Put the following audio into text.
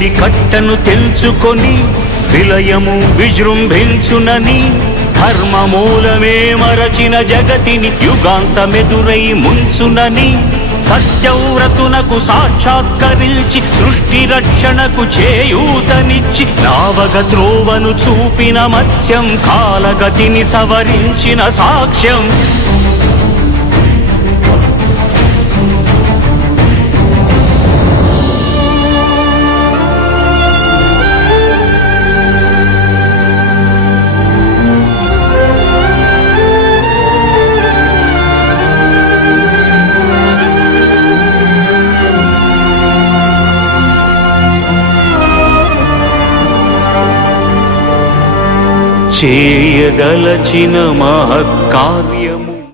వెలి కట్టను తెంచుకొని విలయము విజృంభించునని ధర్మమూలమే మరచిన జగతిని యుగాంతమెదురై ముంచునని సత్యవ్రతునకు సాక్షాత్కరించి సృష్టి రక్షణకు చేయూతనిచ్చి నావగ త్రోవను చూపిన మత్స్యం కాలగతిని సవరించిన సాక్ష్యం చేయదలచిన మహత్కార్యం